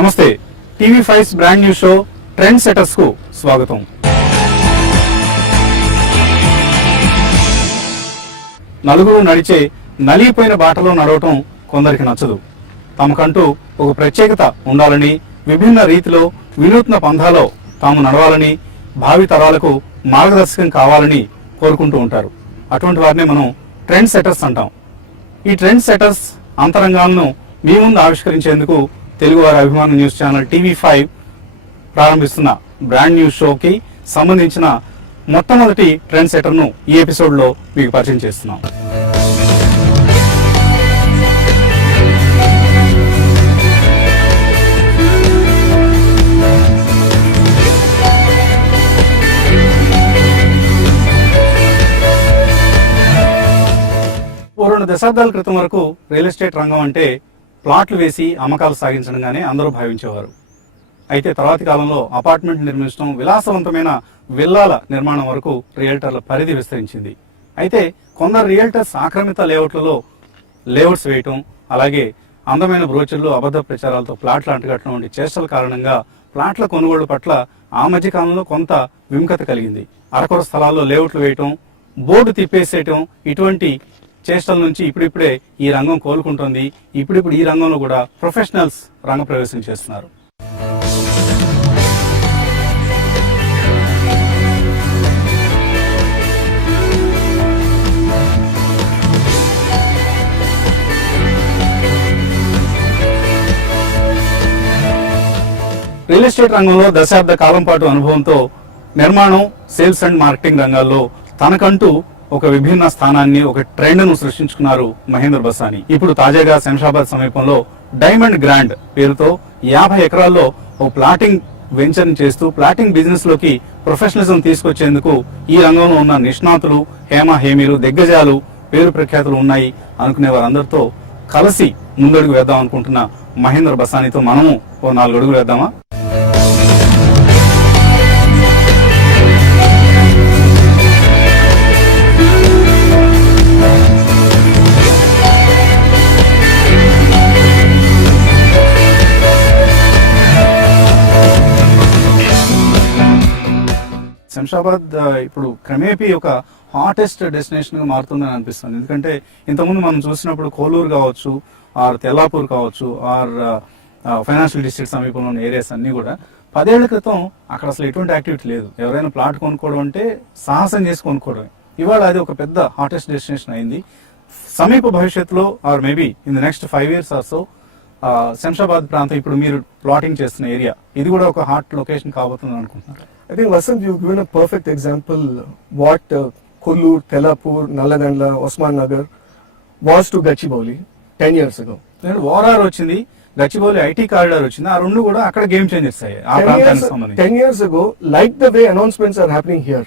నమస్తే TV5 brand new show trend setters కు స్వాగతం. నలుగురు నడిచే నలిగిపోయిన బాటలో నడవటం కొందరికి నచ్చదు. తమకంటూ ఒక ప్రత్యేకత ఉండాలని, విభిన్న రీతిలో వినూత్న పంథాలో తాము నడవాలని, భావి తరాలకు మార్గదర్శకం కావాలని కోరుకుంటూ ఉంటారు. అటువంటి వారిని మనం ట్రెండ్ సెటర్స్ అంటాం. ఈ ట్రెండ్ సెటర్స్ అంతరంగాలను మీ ముందు ఆవిష్కరించేందుకు తెలుగు వారి అభిమాన న్యూస్ ఛానల్ టీవీ5 ప్రారంభిస్తున్న బ్రాండ్ న్యూస్ షోకి సంబంధించిన మొట్టమొదటి ట్రెండ్ సెటర్ను ఈ ఎపిసోడ్లో మీకు పరిచయం చేస్తున్నాం. ఓ 2 దశాబ్దాల క్రితం వరకు రియల్ ఎస్టేట్ రంగం అంటే ప్లాట్లు వేసి అమ్మకాలు సాగించడంగానే అందరూ భావించేవారు. అయితే తర్వాతి కాలంలో అపార్ట్మెంట్ నిర్మించడం, విలాసవంతమైన విల్లాల నిర్మాణం వరకు రియల్టర్ల పరిధి విస్తరించింది. అయితే కొందరు రియల్టర్స్ ఆక్రమిత లేఅవుట్లలో లేఅవుట్స్ వేయటం, అలాగే అందమైన బ్రోచర్లు, అబద్ధ ప్రచారాలతో ప్లాట్లు అంటగట్టడం వంటి చేష్టల కారణంగా ప్లాట్ల కొనుగోళ్ల పట్ల ఆ మధ్య కాలంలో కొంత విముఖత కలిగింది. అరకొర స్థలాల్లో లేఅవుట్లు వేయటం, బోర్డు తిప్పేసేయటం, ఇటువంటి చేష్టల నుంచి ఇప్పుడిప్పుడే ఈ రంగం కోలుకుంటోంది. ఇప్పుడిప్పుడు ఈ రంగంలో కూడా ప్రొఫెషనల్స్ రంగ ప్రవేశం చేస్తున్నారు. రియల్ ఎస్టేట్ రంగంలో దశాబ్ద కాలం పాటు అనుభవంతో నిర్మాణం, సేల్స్ అండ్ మార్కెటింగ్ రంగాల్లో తనకంటూ ఒక విభిన్న స్థానాన్ని, ఒక ట్రెండ్ ను సృష్టించుకున్నారు మహేంద్ర బసాని. ఇప్పుడు తాజాగా శంషాబాద్ సమీపంలో డైమండ్ గ్రాండ్ పేరుతో 50 ఎకరాల్లో ఓ ప్లాటింగ్ వెంచర్ చేస్తూ ప్లాటింగ్ బిజినెస్ లోకి ప్రొఫెషనలిజం తీసుకొచ్చేందుకు ఈ రంగంలో ఉన్న నిష్ణాతులు, హేమీలు, దిగ్గజాలు, పేరు ప్రఖ్యాతులు ఉన్నాయి అనుకునే వారందరితో కలిసి ముందడుగు వేద్దాం అనుకుంటున్న మహేంద్ర బసానితో మనము ఓ 4 అడుగులు వేద్దామా? శంషాబాద్ ఇప్పుడు క్రమేపీ ఒక హాటెస్ట్ డెస్టినేషన్ గా మారుతుందని అనిపిస్తుంది. ఎందుకంటే ఇంతకుముందు మనం చూసినప్పుడు కోలూరు కావచ్చు, ఆర్ తెల్లాపూర్ కావచ్చు, ఆర్ ఫైనాన్షియల్ డిస్ట్రిక్ట్ సమీపంలో ఉన్న ఏరియాస్ అన్ని కూడా 10 ఏళ్ల క్రితం అక్కడ అసలు ఎటువంటి యాక్టివిటీ లేదు. ఎవరైనా ప్లాట్ కొనుక్కోవడం అంటే సాహసం చేసి కొనుక్కోవడమే. ఇవాళ అది ఒక పెద్ద హాటెస్ట్ డెస్టినేషన్ అయింది. సమీప భవిష్యత్తులో or maybe in the next 5 years or so Shamshabad ప్రాంతం, ఇప్పుడు మీరు ప్లాటింగ్ చేస్తున్న ఏరియా, ఇది కూడా ఒక హాట్ లొకేషన్ కాబోతుంది అనుకుంటున్నారు. I think Vasant, you've given a perfect example what Kollur, Tellapur, Nalagandla, Osman Nagar was to Gachibowli 10 years ago. ORR వచ్చింది, గచ్చిబౌలి ఐటీ కారిడార్ వచ్చింది. ఆ రెండు కూడా అక్కడ గేమ్ చేంజర్స్ అయ్యాయి ఆ ప్రాంతానికి సంబంధించి. 10 years ago, like the way announcements are happening here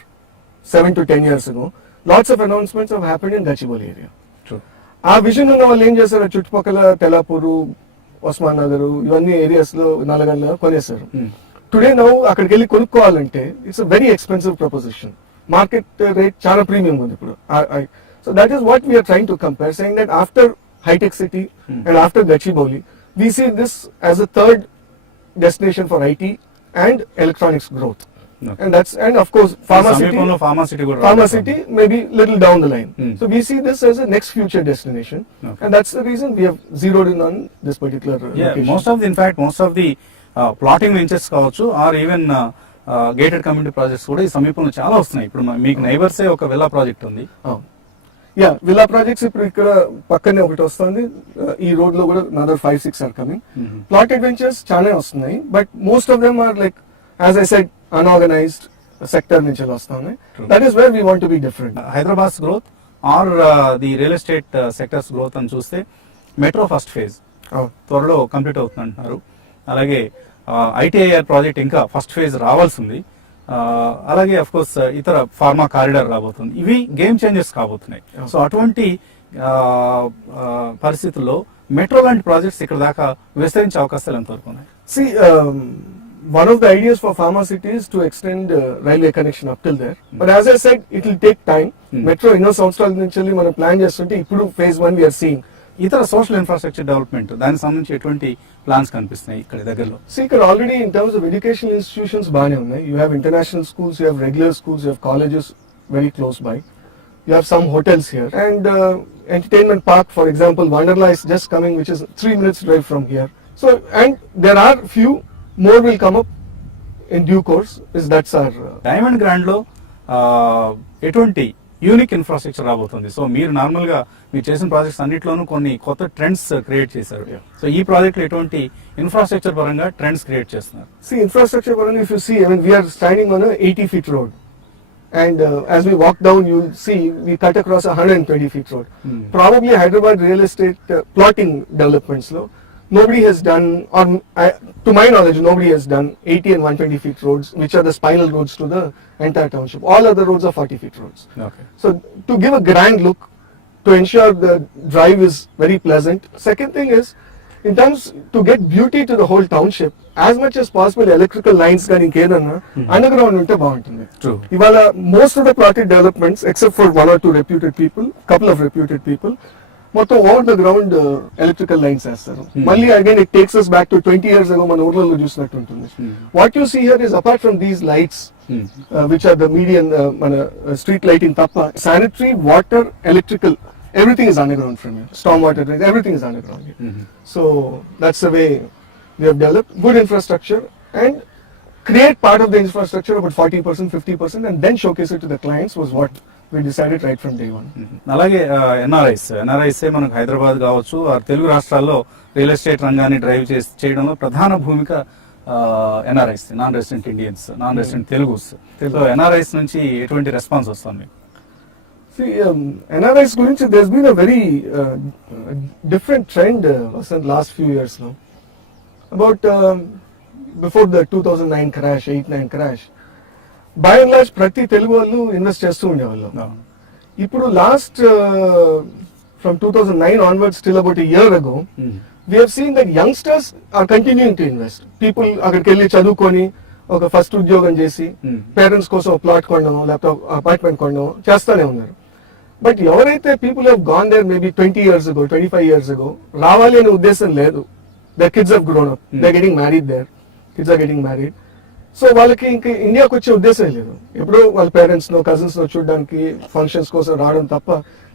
7 to 10 years ago, lots of announcements have happened in Gachibowli area. True. ఆ విజన్ ఉన్న వాళ్ళు ఏం చేశారు, చుట్టుపక్కల తెల్లాపూరు, ఉస్మాన్ నగర్, ఇవన్నీ ఏరియాస్ లో నల్లగండ్ల కొనేశారు. టుడే నౌ అక్కడికి వెళ్ళి కొనుక్కోవాలంటే it's a very expensive proposition. Market rate చాలా ప్రీమియం ఉంది ఇప్పుడు. So that is what we're trying to compare, saying that after హైటెక్ City and after Gachibowli we see this as a third destination for IT and electronics growth. Okay. And of course pharma city maybe little down the line. So we see this as a next future destination. Okay. And that's the reason we have zeroed in on this particular location. most of the plotting ventures కావచ్చు, or even gated community projects కూడా ఈ సమీపంలో చాలా వస్తున్నాయి. ఇప్పుడు మీకు నైబర్సే ఒక విల్లా ప్రాజెక్ట్ ఉంది. విల్లా ప్రాజెక్ట్స్ ఇప్పుడు ఇక్కడ పక్కనే ఒకటి వస్తుంది. ఈ రోడ్ లో కూడా another 5-6 are coming. Plot adventures చాలా వస్తున్నాయి, but most of them are like as I said unorganised sector నుంచి వస్తా ఉన్నాయి. That is where we want to be different. Hyderabad growth or the real estate sectors growth అని చూస్తే metro first phase త్వరలో complete అవుతుంది అంటున్నారు. అలాగే ఐటీఐఆర్ ప్రాజెక్ట్ ఇంకా ఫస్ట్ ఫేజ్ రావాల్సి ఉంది. అలాగే అఫ్ కోర్స్ ఇతర ఫార్మా కారిడార్ రాబోతుంది. ఇవి గేమ్ చేంజర్స్ కాబోతున్నాయి. సో అటువంటి పరిస్థితుల్లో మెట్రో లాంటి ప్రాజెక్ట్స్ ఇక్కడ దాకా విస్తరించే అవకాశాలు ఎంతవరకు ఉన్నాయి? One of the ideas for pharma city is to extend railway connection up till there. But as I said, it will take time. Metro ఎన్నో సంవత్సరాల నుంచి మనం ప్లాన్ చేస్తుంటే ఇప్పుడు phase 1 we are seeing ఇతర సోషల్ ఇన్ఫ్రాస్ట్రక్చర్ డెవలప్మెంట్ దానికి సంబంధించి ఎటువంటి ప్లాన్స్ కనిపిస్తున్నాయి ఇక్కడ దగ్గరలో? See, ఇక్కడ already in terms of education institutions బాగానే ఉన్నాయి. You have international schools, you have regular schools, you have colleges very close by. You have some hotels here and entertainment park, for example, Wonderla is just coming, which is 3 minutes drive from here. So, and there are few more will come up in due course. That's our diamond grand లో ఎటువంటి unique infrastructure రాబోతుంది? So మీరు normal గా మీరు చేసిన projects అన్నిట్లోనూ కొన్ని కొత్త ట్రెండ్స్ క్రియేట్ చేశారు. సో ఈ ప్రాజెక్ట్ లో ఎటువంటి ఇన్ఫ్రాస్ట్రక్చర్ పరంగా ట్రెండ్స్ క్రియేట్ చేస్తున్నారు? See, infrastructure parallel, if you see, I mean, we are standing on a 80 feet road. And as we walk down, you'll see we cut across a 120 feet road. Probably Hyderabad real estate plotting developments, nobody has done, or to my knowledge, nobody has done 80 and 120 feet roads, which are the spinal roads to the entire township. All other roads are 40 feet roads. Okay. So to give a grand look, to ensure the drive is very pleasant. Second thing is, in terms to get beauty to the whole township, as much as possible electrical lines కానీ ఇంకేదన్నా underground ఉంటే బాగుంటుంది. True. ఇవాళ most of the plotted developments except for 1 or 2 reputed people, couple of reputed people, మొత్తం over the ground electrical lines వేస్తారు. మళ్ళీ again it takes us back to 20 years ago మన ఊర్లలో చూసినట్టు ఉంటుంది. What you see here is apart from these lights which are the median మన street lighting తప్ప sanitary, water, electrical, everything is underground from here. Stormwater drains, everything is underground here. So that's the way we have developed good infrastructure and create part of the infrastructure about 40%, 50%, and then showcase it to the clients was what we decided right from day one. అలాగే NRIs మనకు హైదరాబాద్ కావచ్చు ఆ తెలుగు రాష్ట్రాల్లో real estate రంగాన్ని drive చేయడంలో ప్రధాన భూమిక NRIs, non resident Indians, non resident Telugus. So NRIs నుంచి ఎటువంటి రెస్పాన్స్ వస్తుంది? See, NRIs gurinchi, there's been a very different trend in the last few years now. About before the 2009 crash, 8-9 crash, by and large, prati Telugu vallu invest chestu undevallu. Ippudu last from 2009 onwards till about a year ago, we have seen that youngsters are continuing to invest. People అక్కడికి వెళ్ళి చదువుకొని ఒక first ఉద్యోగం చేసి parents కోసం plot కొనడం లేకపోతే apartment కొనడం చేస్తానే ఉన్నారు. బట్ ఎవరైతే people have gone there maybe 20 years ago, 25 years ago, రావాలి అనే ఉద్దేశం లేదు. The kids have grown up, they getting married there, kids are getting married. So వాళ్ళకి ఇంకా ఇండియాకి వచ్చే ఉద్దేశం లేదు. ఎప్పుడో వాళ్ళ పేరెంట్స్ నో కజిన్స్ నో చూడడానికి ఫంక్షన్స్ కోసం రావడం తప్ప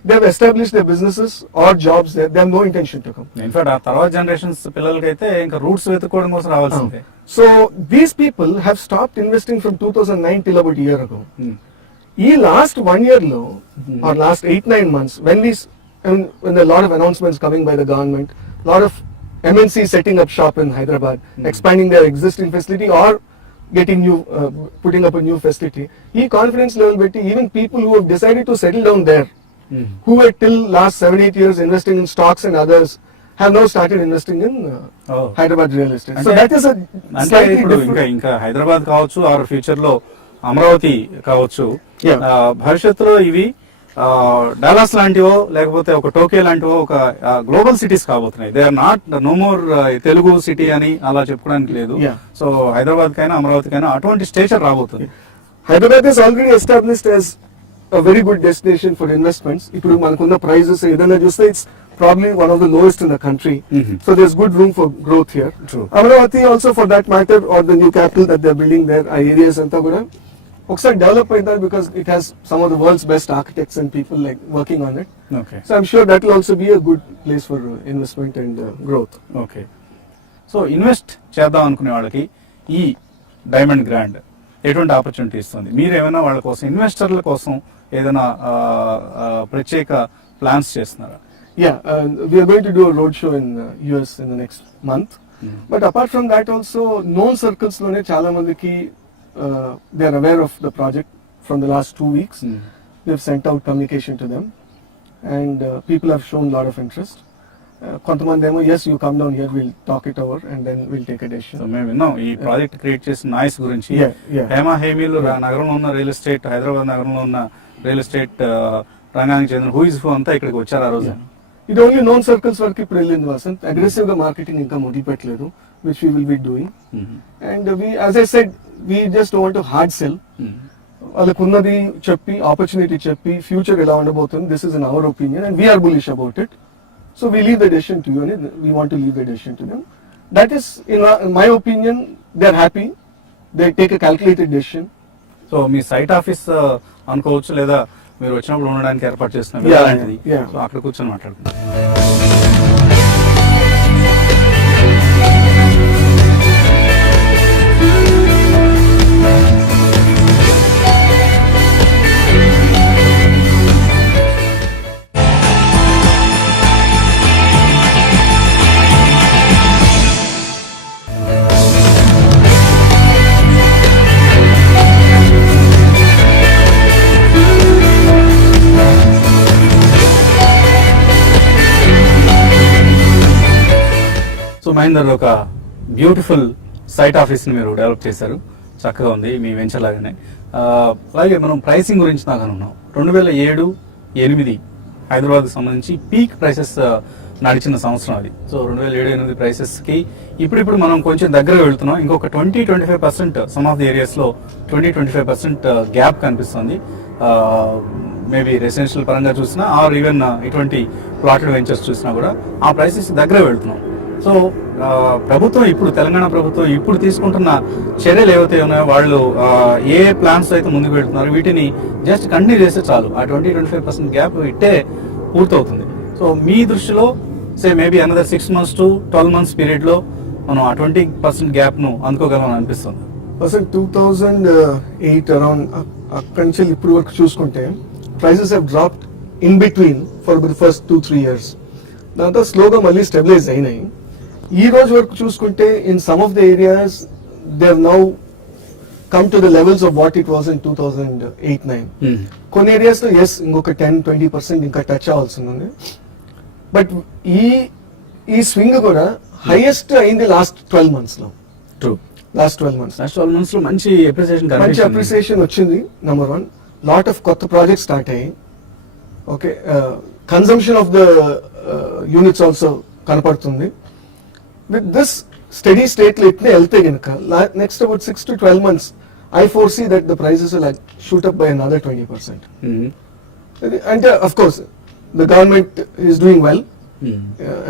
they have establish their businesses or jobs there, they have no intention to come. In fact ఆ తర్వాత జనరేషన్స్ పిల్లలకైతే ఇంకా రూట్స్ వెతుక్కోవడం కోసం రావాల్సిందే. So these people have stopped investing from 2009 till about a year ago. ఈ లాస్ట్ 1 year లో or last 8-9 months when there are a lot of announcements coming by the government, lot of MNC setting up shop in Hyderabad, expanding their existing facility or getting new putting up a new facility. ఈ confidence level betti even people who have decided to settle down there, who were till last 7-8 years investing in stocks and others, have now started investing in Hyderabad real estate. So that is a slightly different. ఇంకా హైదరాబాద్ కావచ్చు are future లో అమరావతి కావచ్చు, భవిష్యత్తులో ఇవి Dallas లాంటివో లేకపోతే ఒక Tokyo లాంటివో ఒక గ్లోబల్ సిటీస్ కాబోతున్నాయి. They are not no more Telugu city అని అలా చెప్పుకోవడానికి లేదు. సో హైదరాబాద్ కైనా అమరావతి కైనా అటువంటి స్టేచర్ రాబోతుంది. Hyderabad is already established as a very good destination for investments. ఇప్పుడు మనకున్న ప్రైజెస్ ఏదైనా చూస్తే it's probably one of the lowest in the country. So there's good room for growth here. True. Amaravati also for that matter, or the new capital that they're building there, areas anta kuda ఒకసారి develop అయింది because it has some of the world's best architects and people like working on it. Okay. So I'm sure that will also be a good place for investment and growth. Okay. So invest చేద్దాం అనుకునే వాళ్ళకి ఈ diamond grand ఎటువంటి opportunity ఇస్తుంది? మీరు ఏమైనా వాళ్ళ కోసం ఇన్వెస్టర్ల కోసం ఏదైనా ప్రత్యేక ప్లాన్స్ చేస్తున్నారా? Yeah, we are going to do a road show in US in the next month. But apart from that also, known circles lone chala mandiki they are aware of the project from the last 2 weeks. We have sent out communication to them and people have shown a lot of interest. కొంతమంది ఏమో yes you come down here, we'll talk it over and then we'll take a decision. So మేము విన్నాం ఈ project create చేసిన noise గురించి. హేమా హేమీలు నగరంలో ఉన్న real estate, Hyderabad నగరంలో ఉన్న రియల్ ఎస్టేట్ రంగానికి చెందిన హూ ఇస్ హూ అంతా ఇక్కడికి వచ్చారు ఆ రోజు. ఇది ఓన్లీ నోన్ సర్కిల్స్ వరకు ఇప్పుడు వెళ్ళింది వసంత్. అగ్రెసివ్ గా మార్కెటింగ్ ఇంకా మొదలుపెట్టలేదు, which we will be doing. And we as I said we just want to hard sell. వాళ్ళకు ఉన్నది చెప్పి, ఆపర్చునిటీ చెప్పి, ఫ్యూచర్ ఎలా ఉండబోతుంది, this is in our opinion and we are bullish about it. So we leave the decision to you, and we want to leave the decision to them. That is, in my opinion, they're happy. They take a calculated decision. So మీ site office అనుకోవచ్చు, లేదా మీరు వచ్చినప్పుడు ఉండడానికి ఏర్పాటు చేసిన Yeah, లాంటిది. yeah. So అక్కడ కూర్చొని మాట్లాడుకుందాం. సో మహేందర్, ఒక బ్యూటిఫుల్ సైట్ ఆఫీస్ని మీరు డెవలప్ చేశారు, చక్కగా ఉంది మీ వెంచర్ లాగానే. అలాగే మనం ప్రైసింగ్ గురించి నాకు అనుకున్నాం. 2007-8 హైదరాబాద్కి సంబంధించి పీక్ ప్రైసెస్ నడిచిన సంవత్సరం అది. సో 2007-8 ప్రైసెస్కి ఇప్పుడు మనం కొంచెం దగ్గర వెళ్తున్నాం. ఇంకొక 20-25% సమ్ ఆఫ్ ది ఏరియాస్లో 20-25% గ్యాప్ కనిపిస్తుంది. మేబీ రెసిడెన్షియల్ పరంగా చూసినా ఆర్ ఈవెన్ ఇటువంటి ప్లాటెడ్ వెంచర్స్ చూసినా కూడా ఆ ప్రైసెస్ దగ్గర వెళ్తున్నాం. సో ప్రభుత్వం ఇప్పుడు, తెలంగాణ ప్రభుత్వం ఇప్పుడు తీసుకుంటున్న చర్యలు ఏవైతే ఉన్నాయో, వాళ్ళు ఏ ప్లాన్స్ అయితే ముందుకు పెడుతున్నారు, వీటిని జస్ట్ కంటిన్యూ చేస్తే చాలు, ఆ 20-25% గ్యాప్ ఇట్టే పూర్తవుతుంది. సో మీ దృష్టిలో maybe another 6 months to 12 months period లో మనం ఆ 20% గ్యాప్ ను అందుకోగలం అనిపిస్తుంది. అసలు 2008 అరౌండ్ అక్కడి నుంచి ఇప్పుడు వరకు చూసుకుంటే prices have dropped in between for the first 2-3 years. దాంతో స్లోగా మళ్ళీ స్టెబిలైజ్ అయినాయి. ఈ రోజు వరకు చూసుకుంటే in some of the areas they have now come to the levels of what it was in 2008-9. కొన్ని ఏరియాస్ లో ఇంకొక 10-20% ఇంకా టచ్ అవ్వాల్సి ఉంది. బట్ ఈ స్వింగ్ కూడా హైయెస్ట్ అయింది లాస్ట్ 12 months లో. ట్రూ. లాస్ట్ 12 months లో మంచి మంచి అప్రిసియేషన్ వచ్చింది. నంబర్ 1, లాట్ ఆఫ్ కొత్త ప్రాజెక్ట్స్ స్టార్ట్ అయ్యాయి. Okay, consumption of the units also కనపడుతుంది. విత్ దిస్ స్టడీ స్టేట్ లో ఇట్నే వెళ్తే కనుక next about 6 to 12 months I foresee that the prices will shoot up by another 20%. అంటే of course the government is doing well,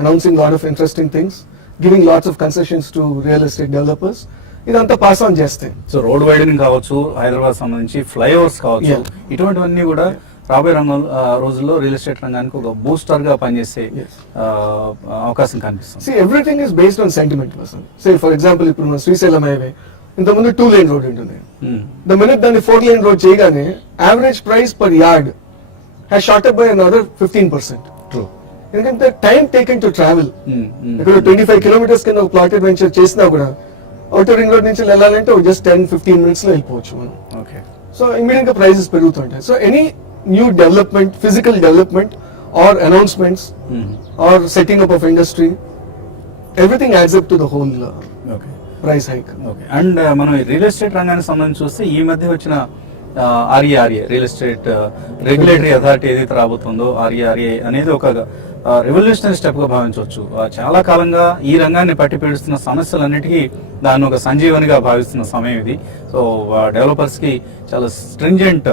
announcing lot of interesting things, giving lots of concessions to real estate developers. ఇదంతా pass on చేస్తే, so road widening కావచ్చు, హైదరాబాద్ సంబంధించి flyovers కావచ్చు, ఇటువంటివన్నీ కూడా రాబోయే రోజుల్లో రియల్ ఎస్టేట్ రంగానికి ఒక బూస్టర్ గా పనిచేసే అవకాశం కనిపిస్తుంది. See, everything is based on sentiment, person. Say for example, ఇప్పుడు మన శ్రీశైలం హైవే ఇంతకుముందు 2-lane రోడ్ ఉంటుంది. ద మినిట్ దాన్ని 4-lane రోడ్ చేయగానే average price per yard has short up by another 15%. True. ఎందుకంటే టైం టేకెన్ టు ట్రావెల్. ఇక్కడ 25 kilometers కింద ఒక ప్లాటెడ్ వెంచర్ చేసినా కూడా అవుటర్ రింగ్ రోడ్ నుంచి వెళ్ళాలంటే జస్ట్ 10-15 minutes లో వెళ్ళిపోవచ్చు మనం. ఓకే. సో ఇమీడియట్ గా ప్రైసెస్ పెరుగుతుంటాయి. So any new development, physical development or announcements or setting up of industry, everything adds up to the whole price hike. Okay. And మనం real estate రంగానికి సంబంధించి చూస్తే ఈ మధ్య వచ్చిన ఆర్ఏఆర్ఏ, రియల్ ఎస్టేట్ రెగ్యులేటరీ అథారిటీ ఏదైతే రాబోతుందో, ఆర్ఏఆర్ఏ అనేది ఒక రెవల్యూషనరీ స్టెప్ గా భావించవచ్చు. చాలా కాలంగా ఈ రంగాన్ని పట్టి పీడిస్తున్న సమస్యలన్నిటికీ దాన్ని ఒక సంజీవనిగా భావిస్తున్న సమయం ఇది. సో డెవలపర్స్ కి చాలా స్ట్రింజెంట్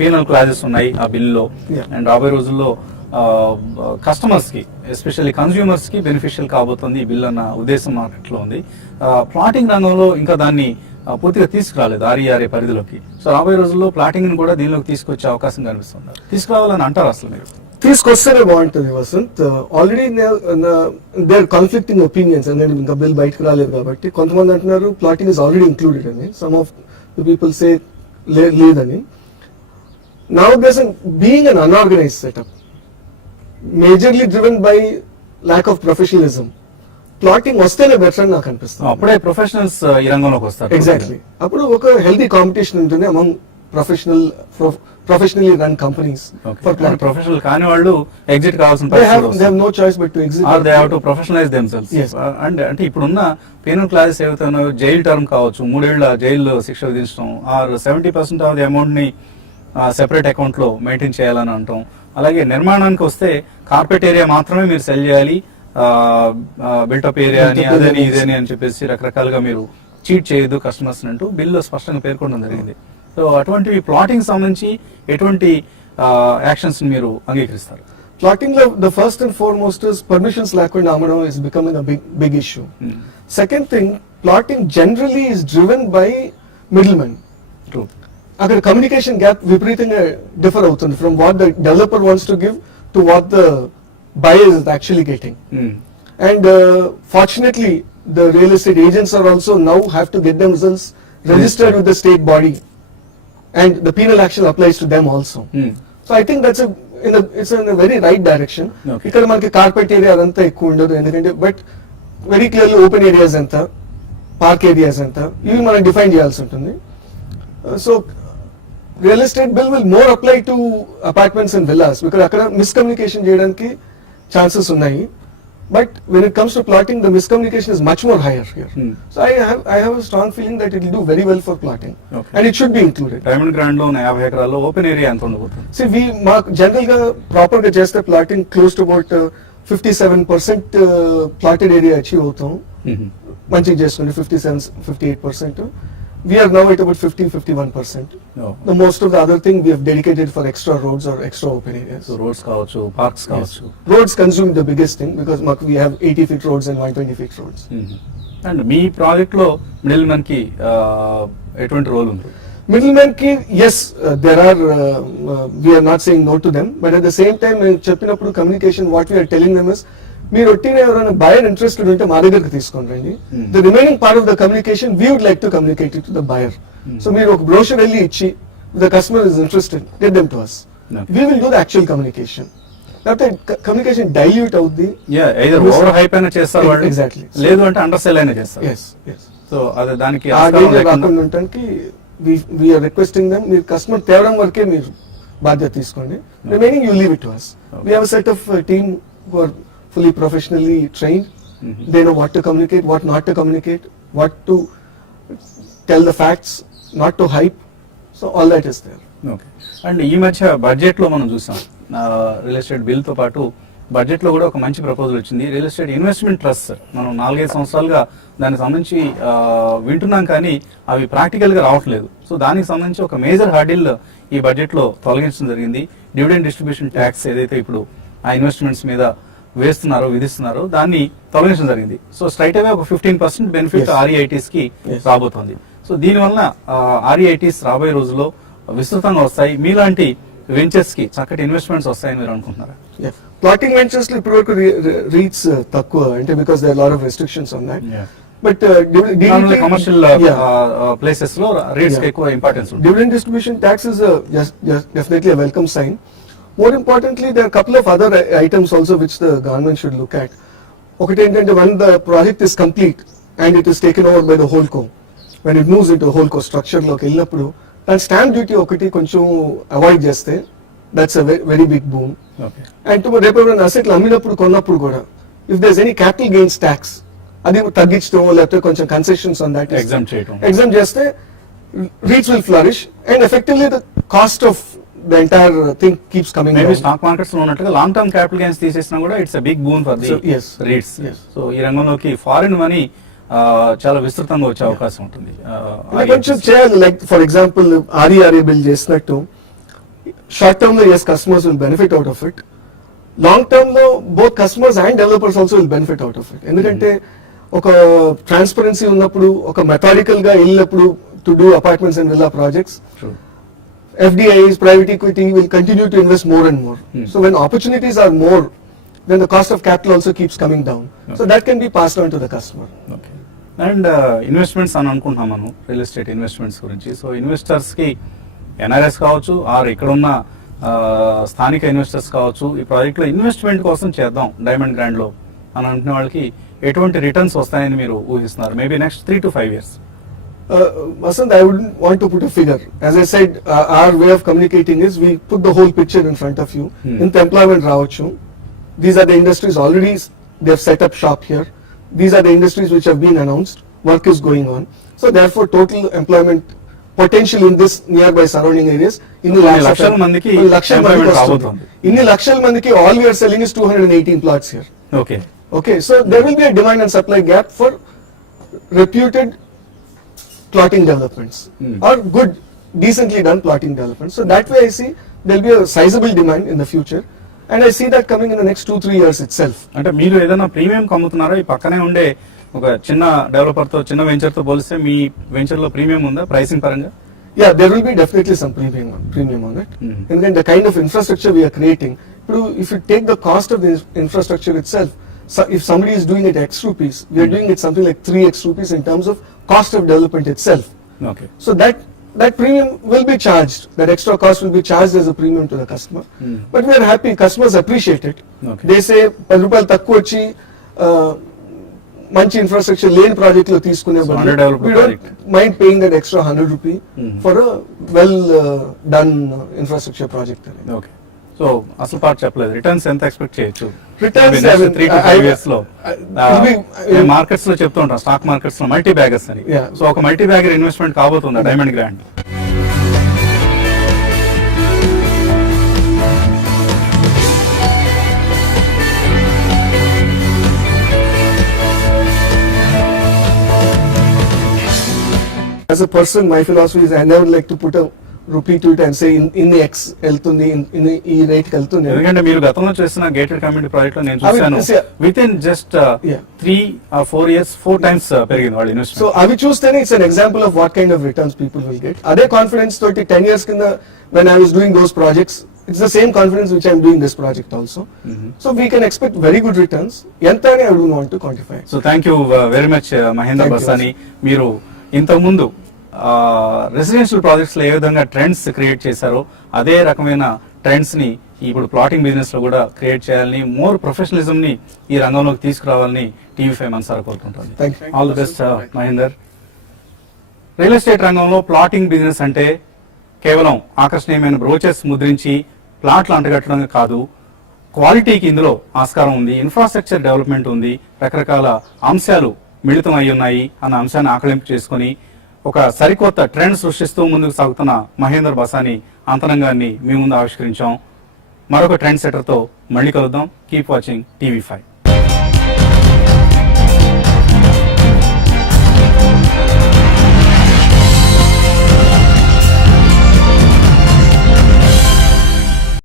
పీనల్ క్లాజెస్ ఉన్నాయి ఆ బిల్లో. అండ్ రాబోయే రోజుల్లో కస్టమర్స్ కి, ఎస్పెషల్లీ కన్స్యూమర్స్ కి బెనిఫిషియల్ కాబోతుంది ఈ బిల్ అన్న ఉద్దేశం మార్కెట్ లో ఉంది. ప్లాటింగ్ రంగంలో ఇంకా దాన్ని పూర్తిగా తీసుకురాలేదు ఆర్ఈఆర్ఏ పరిధిలోకి. సో రాబోయే రోజుల్లో ప్లాటింగ్ ని కూడా దీనిలోకి తీసుకొచ్చే అవకాశం కనిపిస్తుంది. తీసుకురావాలని అంటారు అసలు మీరు? తీసుకొస్తేనే బాగుంటుంది Vasanth. Already there conflicting opinions అనేది ఇంకా బిల్ బయటకు రాలేదు కాబట్టి కొంతమంది అంటున్నారు ప్లాటింగ్ ఇస్ ఆల్రెడీ ఇంక్లూడెడ్ అని, some of the people say లేదని. Now there being un unorganised setup majorly driven by lack of professionalism, plotting వస్తేనే బెటర్ అని నాకు అనిపిస్తుంది. అప్పుడే ప్రొఫెషనల్స్ ఈ రంగంలోకి వస్తారు. ఎగ్జాక్ట్లీ. అప్పుడు ఒక హెల్తీ కాంపిటీషన్ ఉంటుంది among professionally run companies. For professional కాని వాళ్ళు ఎగ్జిట్ కావాల్సిన they have no choice but to exit, or they have to professionalize themselves. Yes. అంటే ఇప్పుడున్న పీనల్ క్లాసెస్ ఏవైతే ఉన్నాయో, జైలు టర్మ్ కావచ్చు, 3 ఏళ్ల జైలు శిక్ష విధించడం, ఆర్ 70% ఆఫ్ ది అమౌంట్ ని సెపరేట్ అకౌంట్ లో మెయింటైన్ చేయాలని అంటాం. అలాగే నిర్మాణానికి వస్తే కార్పెట్ ఏరియా మాత్రమే మీరు సెల్ చేయాలి, బిల్టప్ ఏరియా అని అదని ఇదని అని చెప్పేసి రకరకాలుగా మీరు చీట్ చేయొద్దు కస్టమర్స్ అంటూ బిల్లో స్పష్టంగా పేర్కొనడం జరిగింది. సో అటువంటి ప్లాటింగ్ సంబంధించి ఎటువంటి యాక్షన్స్ మీరు అంగీకరిస్తారు? Plotting లో the first and foremost is permissions లేకుండా అమ్మడం is becoming a big issue. Second thing, plotting generally is driven by middlemen. True. అక్కడ కమ్యూనికేషన్ గ్యాప్ విపరీతంగా డిఫర్ అవుతుంది from what the developer wants to give to what the buyer is actually getting. And fortunately, the real estate agents are also now have to get themselves registered with the state body, and the penal action applies to them also. So I think that's it's in a very right direction. Okay. ఇక్కడ మనకి carpet area అదంతా ఎక్కువ ఉండదు ఎందుకంటే but very clearly open areas ఎంత, park areas ఎంత, ఇవి మనం డిఫైన్ చేయాల్సి ఉంటుంది. So real estate bill will more apply to apartments and villas because అక్కడ మిస్కమ్యూనికేషన్ చేయడానికి ఛాన్సెస్ ఉన్నాయి. But when it comes to plotting, the miscommunication is much more higher here. So I have a strong feeling that it will do very well for plotting. Okay. And it should be included. Diamond grand లో 50 ఎకరాల్లో open area ఎంత ఉండబోతుంది? See, we mark general ga proper ga చేస్తే plotting close to about 57% plotted area achieve అవుతాం. మంచిగా చేసుకుంటే 58%. We are now at about 50-51%. Oh. The most of the other thing we have dedicated for extra roads or extra open areas. So roads కావచ్చు, parks కావచ్చు. Roads consume the biggest thing because we have 80 feet roads and 120 feet roads. And me project లో middle man కి ఎటువంటి role ఉంది? Middlemen ki, yes, there are, we are not saying no to them, but at the same time, చెప్పినప్పుడు communication, what we are telling them is, మీరు ఒట్టిగా ఎవరైనా buyer interested ఉంటే మా దగ్గరికి తీసుకొని రండి. The remaining part of the communication we would like to communicate to the buyer. So మీరు ఒక బ్రోషర్ వెళ్ళి ఇచ్చి the customer is interested, get them to us. We will do the actual communication. లేకపోతే కమ్యూనికేషన్ డైల్యూట్ అవుద్ది. Either over hype అయినా చేస్తారు వాళ్ళు, exactly, లేదు అంటే అండర్ సెల్ అయినా చేస్తారు. సో అదే దానికి రాకుండా ఉండటానికి we are requesting them, మీరు కస్టమర్ తేవడం వరకే మీరు బాధ్యత తీసుకోండి. Remaining you leave it to us. We have a set of team who are fully professionally trained. They know what to communicate, what not to communicate, what to tell the facts, not to hype. So all that is there. Okay. And ఈ మధ్య budget లో మనం చూసాం real estate bill తో పాటు budget లో కూడా ఒక మంచి ప్రపోజల్ వచ్చింది, రియల్ ఎస్టేట్ ఇన్వెస్ట్మెంట్ ట్రస్ట్. మనం 4-5 సంవత్సరాలుగా దానికి సంబంధించి వింటున్నాం కానీ అవి ప్రాక్టికల్ గా రావట్లేదు. సో దానికి సంబంధించి ఒక మేజర్ హర్డిల్ ఈ బడ్జెట్ లో తొలగించడం జరిగింది. డివిడెండ్ డిస్ట్రిబ్యూషన్ ట్యాక్స్ ఏదైతే ఇప్పుడు ఆ ఇన్వెస్ట్మెంట్స్ మీద విధిస్తున్నారో దాన్ని తొలగించడం జరిగింది. సో స్ట్రైట్ అవే ఒక 15% బెనిఫిట్ ఆర్ఈఐటీస్ కి రాబోతోంది. సో దీనివల్ల ఆర్ఈఐటీస్ రాబోయే రోజుల్లో విస్తృతంగా వస్తాయి. మీలాంటి వెంచర్స్ కి చక్కటి ఇన్వెస్ట్మెంట్స్ వస్తాయని మీరు అనుకుంటున్నారా? ప్లాటింగ్ వెంచర్స్ లో ఇప్పటివరకు రీచ్ తక్కువ, అంటే because there lot of restrictions on that. But commercial places లో రేట్స్ ఎక్కువ ఇంపార్టెన్స్ ఉంది. Dividend distribution tax is definitely a welcome sign. More importantly, there are a couple of other items also which the government should look at. ఒకటి ఏంటంటే, when the project is complete and it is taken over by the holdco, when it moves into holdco structure లోకి వెళ్ళినప్పుడు దాని stamp duty ఒకటి కొంచెం avoid చేస్తే that's a very big boom. And రేపు ఎవరైనా అసెట్లు అమ్మినప్పుడు కొన్నప్పుడు కూడా if there is any capital gains tax అది తగ్గించడం లేకపోతే కొంచెం కన్సెషన్స్ ఆన్ దట్ ఎగ్జామ్ చేస్తే reach will flourish and effectively the cost of the entire thing keeps coming down. Maybe stock markets లో ఉన్నట్టుగా లాంగ్ టర్మ్ క్యాపిటల్ గెయిన్స్ తీసేసినా కూడా it's a big boon for the REITs. సో ఈ రంగంలోకి foreign money చాలా విస్తృతంగా వచ్చే అవకాశం ఉంటుంది. కొంచెం చేయాలి, లైక్ ఫర్ ఎగ్జాంపుల్ ఆర్ఈఆర్ఏ బిల్ చేసినట్టు షార్ట్ టర్మ్ లో yes customers will benefit out of it. Long term లో both customers and developers also will benefit out of it. ఎందుకంటే ఒక ట్రాన్స్పరెన్సీ ఉన్నప్పుడు, ఒక మెథాడికల్ గా వెళ్ళినప్పుడు to do apartments and villa projects, FDIs, private equity will continue to invest more and more. So when opportunities are more, then the cost of capital also keeps coming down. So that can be passed on to the customer. Okay. And investments అని అనుకుంటున్నాం మనం real estate investments గురించి. So investors కి NRS కావచ్చు are ఇక్కడ ఉన్న స్థానిక investors కావచ్చు, ఈ ప్రాజెక్ట్ లో ఇన్వెస్ట్మెంట్ కోసం చేద్దాం డైమండ్ గ్రాండ్ లో అని అనుకునే వాళ్ళకి ఎటువంటి రిటర్న్స్ వస్తాయని మీరు ఊహిస్తున్నారు? Maybe next 3 to 5 years. Vasant, I wouldn't want to put a figure. As I said, our way of communicating is we put the whole picture in front of you. In the employment raavachu, these are the industries already they have set up shop here. These are the industries which have been announced. Work is going on. So therefore, total employment potential in this nearby surrounding areas in the lakshal mandiki employment raavotundi. In the lakshal mandiki, all we are selling is 218 plots here. Okay. So there will be a demand and supply gap for reputed plotting developments or good decently done plotting developments. So that way I see there will be a sizable demand in the future. and I see that coming in the next 2-3 years itself. అంటే మీరు ఏదైనా premium అమ్ముతున్నారా? ఈ పక్కనే ఉండే ఒక చిన్న developer తో చిన్న వెంచర్ తో పోలిస్తే మీ వెంచర్ లో ప్రీమియం ఉందా ప్రైసింగ్ పరంగా? Yeah, there will be definitely some premium on it. And then the kind of infrastructure we are creating, if you take the cost of the infrastructure itself, so if somebody is doing it X rupees, we are doing it something like 3x rupees in terms of cost of development itself. Okay. So that premium will be charged, that extra cost will be charged as a premium to the customer. But we are happy, customers appreciate it. Okay. They say 10 రూపాయలు తక్కువ వచ్చి మంచి infrastructure లేని project లో తీసుకునే So, underdeveloped we don't mind paying that extra 100 rupee for a well done infrastructure project. Okay. So అసలు part చెప్పలేదు, returns ఎంత ఎక్స్పెక్ట్ చేయొచ్చు? Returns, 3 to 5 years లో I- మార్కెట్స్ లో చెప్తూ ఉంటాం, స్టాక్ మార్కెట్స్ లో మల్టీ బ్యాగర్స్ అని. Yeah. సో ఒక మల్టీ బ్యాగర్ ఇన్వెస్ట్మెంట్ కాబోతుందా Diamond Grand? As a person, my philosophy is I never like to put a rupee to it and say in the X వెళ్తుంది in the ఈ rate కి వెళ్తుంది. ఎందుకంటే మీరు గతంలో చేసిన గేటెడ్ కమ్యూనిటీ ప్రాజెక్ట్ లో నేను I mean, చూశాను, see, with in just Yeah. 3 or 4 years 4 times పెరిగింది వాళ్ళ So ఇన్వెస్ట్మెంట్. అవి చూస్తేనే it's an example of what kind of returns people will get. అదే కాన్ఫిడెన్స్ తోటి 10 years కింద when I was doing those projects, it's the same confidence which I'm doing this project also. So we can expect very good returns. ఎంత అని I don't want to quantify. So thank you very much Mahendra Thank you. Basani. మీరు ఇంతకుముందు residential projects లో ఏ విధంగా trends create చేశారో అదే రకమైన trends ని ఇప్పుడు ప్లాటింగ్ బిజినెస్ లో కూడా క్రియేట్ చేయాలని, మోర్ ప్రొఫెషనలిజం ని ఈ రంగంలోకి తీసుకురావాలని TV5 మనసారా కోరుకుంటుంది. Thank you. All the best Mahender. Real estate రంగంలో ప్లాటింగ్ బిజినెస్ అంటే కేవలం ఆకర్షణీయమైన బ్రోచర్స్ ముద్రించి ప్లాట్లు అంటగట్టడం కాదు, క్వాలిటీకి ఇందులో ఆస్కారం ఉంది, ఇన్ఫ్రాస్ట్రక్చర్ డెవలప్మెంట్ ఉంది, రకరకాల అంశాలు మిళితం అయి ఉన్నాయి అన్న అంశాన్ని ఆకలింపు చేసుకుని ఒక సరికొత్త ట్రెండ్ సృష్టిస్తూ ముందుకు సాగుతున్న మహేందర్ బసాని అంతరంగాన్ని మీ ముందు ఆవిష్కరించాం. మరొక ట్రెండ్ సెటర్ తో మళ్ళీ కలుద్దాం. Keep watching TV5.